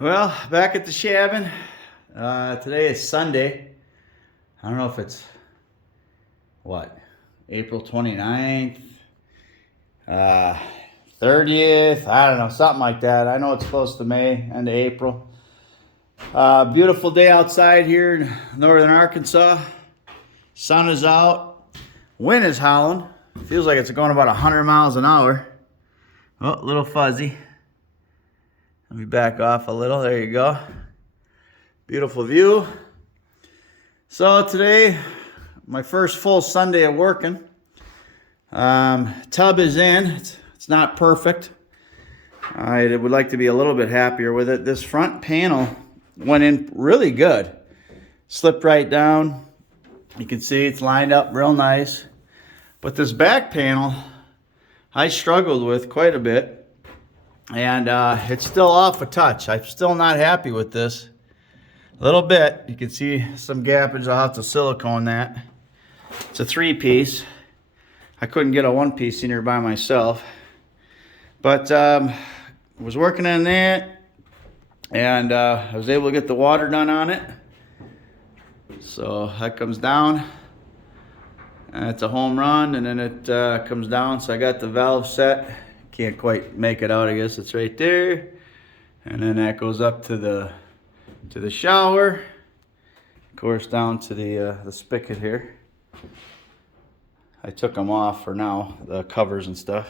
Well, back at the Shabin. Today is Sunday. I don't know if it's, April 29th, 30th, I don't know, something like that. I know it's close to May, end of April. Beautiful day outside here in northern Arkansas. Sun is out. Wind is howling. Feels like it's going about 100 miles an hour. Oh, a little fuzzy. Let me back off a little. There you go. Beautiful view. So today, my first full Sunday of working. Tub is in. It's not perfect. I would like to be a little bit happier with it. This front panel went in really good. Slipped right down. You can see it's lined up real nice. But this back panel, I struggled with quite a bit. And it's still off a touch. I'm still not happy with this. A little bit. You can see some gappage. I'll have to silicone that. It's a 3-piece. I couldn't get a 1-piece in here by myself. But was working on that. And I was able to get the water done on it. So that comes down. And it's a home run. And then it comes down. So I got the valve set. Can't quite make it out. I guess it's right there, and then that goes up to the shower. Of course, down to the spigot here. I took them off for now, the covers and stuff.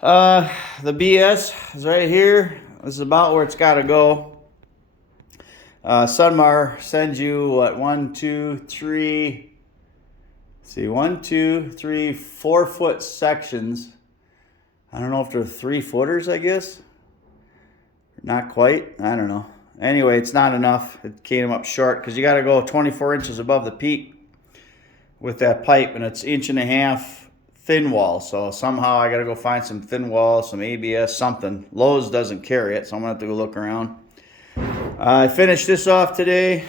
The BS is right here. This is about where it's got to go. Sunmar sends you what 1, 2, 3. Let's see, 1, 2, 3, 4-foot sections. I don't know if they're 3-footers, I guess. Not quite. I don't know. Anyway, it's not enough. It came up short because you got to go 24 inches above the peak with that pipe, and it's 1.5 inch thin wall. So somehow I got to go find some thin wall, some ABS, something. Lowe's doesn't carry it, so I'm going to have to go look around. I finished this off today.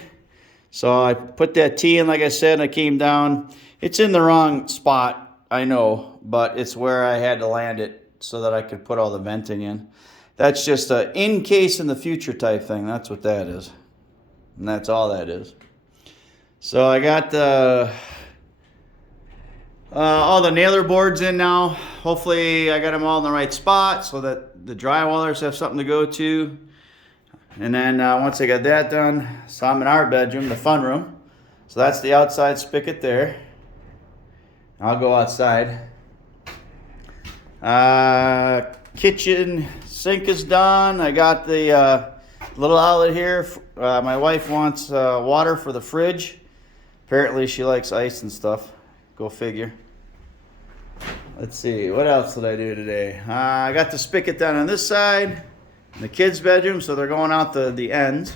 So I put that T in, like I said, and I came down. It's in the wrong spot, I know, but it's where I had to land it so that I could put all the venting in. That's just a in case in the future type thing. That's what that is. And that's all that is. So I got all the nailer boards in now. Hopefully I got them all in the right spot so that the drywallers have something to go to. And then once I got that done, so I'm in our bedroom, the fun room. So that's the outside spigot there. I'll go outside. Kitchen sink is done. I got the little outlet here. My wife wants water for the fridge. Apparently she likes ice and stuff. Go figure. Let's see, what else did I do today? I got the spigot done on this side. In the kids' bedroom, so they're going out the ends.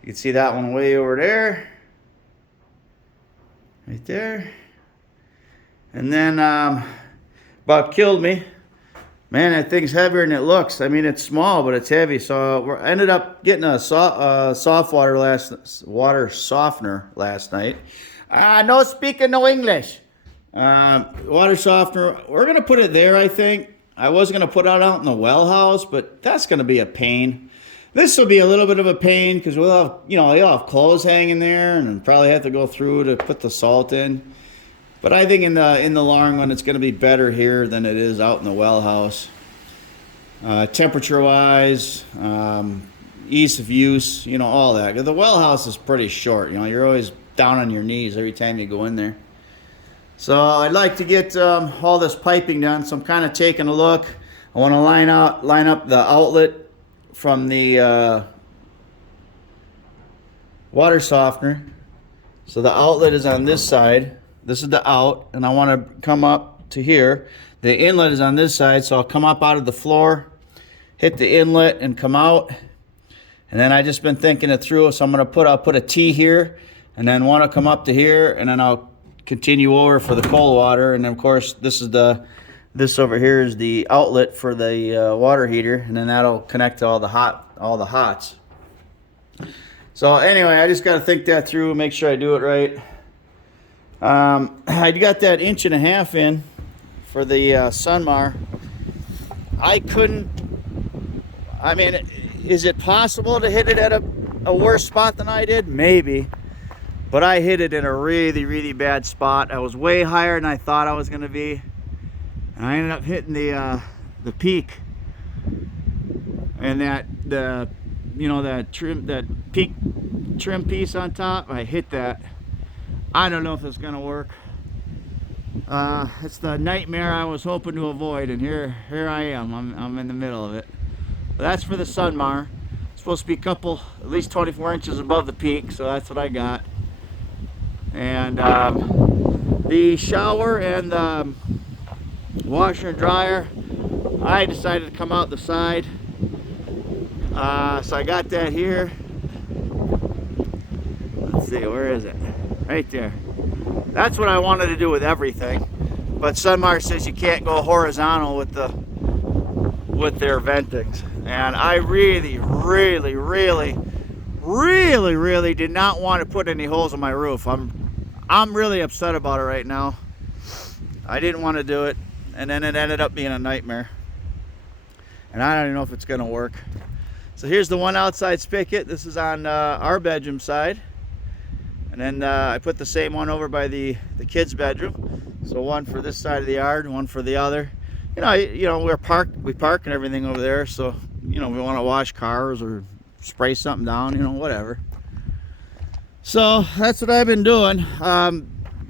You can see that one way over there. Right there. And then about killed me. Man, that thing's heavier than it looks. I mean, it's small, but it's heavy. So I ended up getting a soft water softener last night. No speaking no English. Water softener. We're gonna put it there, I think. I was gonna put it out in the well house, but that's gonna be a pain. This will be a little bit of a pain because we'll have, you'll have clothes hanging there, and probably have to go through to put the salt in. But I think in the long run, it's going to be better here than it is out in the well house. Temperature-wise, ease of use, all that. The well house is pretty short. You're always down on your knees every time you go in there. So I'd like to get all this piping done. So I'm kind of taking a look. I want to line up the outlet from the water softener. So the outlet is on this side. This is the out, and I want to come up to here. The inlet is on this side, so I'll come up out of the floor, hit the inlet, and come out. And then I just been thinking it through, so I'll put a T here, and then want to come up to here, and then I'll continue over for the cold water. And then of course this over here is the outlet for the water heater, and then that'll connect to all the hots. So anyway, I just got to think that through, make sure I do it right. I got that 1.5 inch in for the Sunmar. I mean, Is it possible to hit it at a worse spot than I did? Maybe. But I hit it in a really, really bad spot. I was way higher than I thought I was going to be. And I ended up hitting the peak. And that peak trim piece on top, I hit that. I don't know if it's going to work. It's the nightmare I was hoping to avoid, and here I am. I'm in the middle of it. But that's for the Sunmar. It's supposed to be at least 24 inches above the peak, so that's what I got. And the shower and the washer and dryer, I decided to come out the side. So I got that here. Let's see, where is it? Right there. That's what I wanted to do with everything. But Sunmar says you can't go horizontal with their ventings. And I really did not want to put any holes in my roof. I'm really upset about it right now. I didn't want to do it, and then it ended up being a nightmare. And I don't even know if it's gonna work. So here's the one outside spigot. This is on our bedroom side. And then I put the same one over by the kids' bedroom. So one for this side of the yard, one for the other. You know, we park and everything over there. So, you know, we want to wash cars or spray something down, you know, whatever. So that's what I've been doing.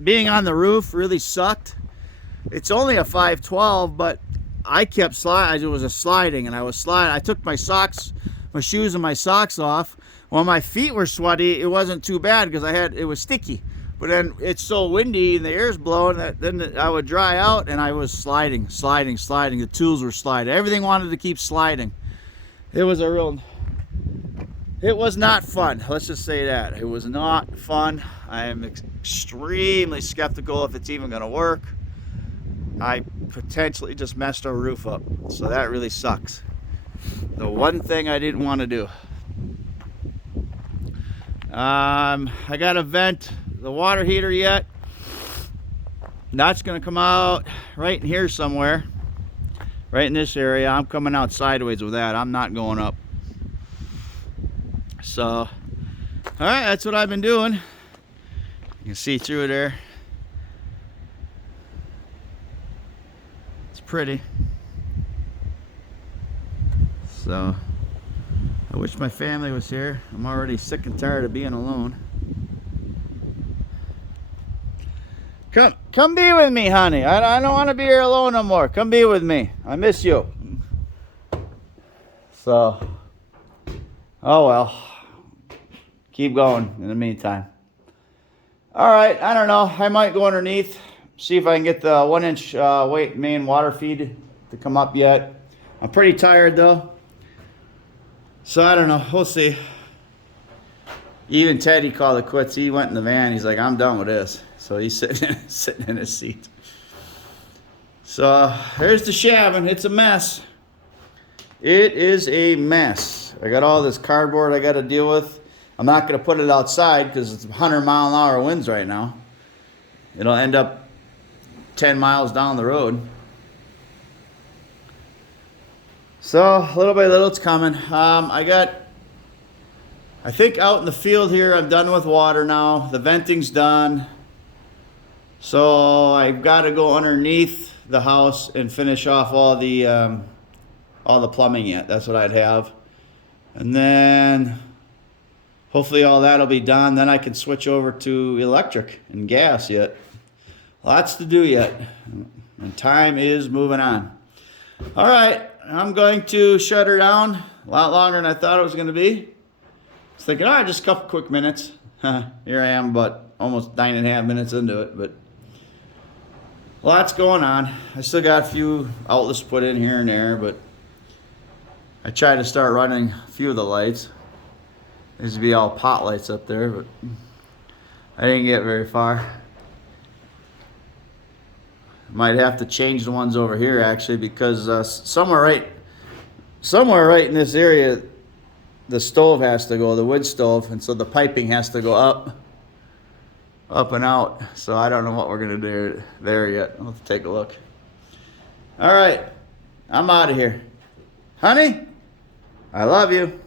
Being on the roof really sucked. It's only a 512, but I kept sliding. It was a sliding, and I was sliding. I took my shoes and my socks off. When my feet were sweaty, it wasn't too bad because it was sticky. But then it's so windy and the air's blowing that then I would dry out, and I was sliding. The tools were sliding. Everything wanted to keep sliding. It was not fun. Let's just say that. It was not fun. I am extremely skeptical if it's even going to work. I potentially just messed our roof up. So that really sucks. The one thing I didn't want to do. I got to vent the water heater yet. That's going to come out right in here somewhere. Right in this area. I'm coming out sideways with that. I'm not going up. So, all right, that's what I've been doing. You can see through there. It's pretty. So, I wish my family was here. I'm already sick and tired of being alone. Come be with me, honey. I don't want to be here alone no more. Come be with me. I miss you. So, oh well. Keep going in the meantime. All right, I don't know. I might go underneath, see if I can get the 1-inch main water feed to come up yet. I'm pretty tired though. So I don't know. We'll see. Even Teddy called it quits. He went in the van. He's like, I'm done with this. So he's sitting in his seat. So here's the Shavin. It's a mess. It is a mess. I got all this cardboard I got to deal with. I'm not going to put it outside because it's 100-mile-an-hour winds right now. It'll end up 10 miles down the road. So little by little it's coming. I think out in the field here I'm done with water now. The venting's done. So I've got to go underneath the house and finish off all the plumbing yet. That's what I'd have. And then hopefully all that'll be done. Then I can switch over to electric and gas yet. Lots to do yet. And time is moving on. All right, I'm going to shut her down. A lot longer than I thought it was going to be. I was thinking, just a couple quick minutes. Here I am about almost 9.5 minutes into it, but lots going on. I still got a few outlets put in here and there, but I tried to start running a few of the lights. There used to be all pot lights up there, but I didn't get very far. Might have to change the ones over here actually, because somewhere right in this area the stove has to go, the wood stove, and so the piping has to go up and out. So I don't know what we're gonna do there yet. I'll have to take a look. All right, I'm out of here. Honey, I love you.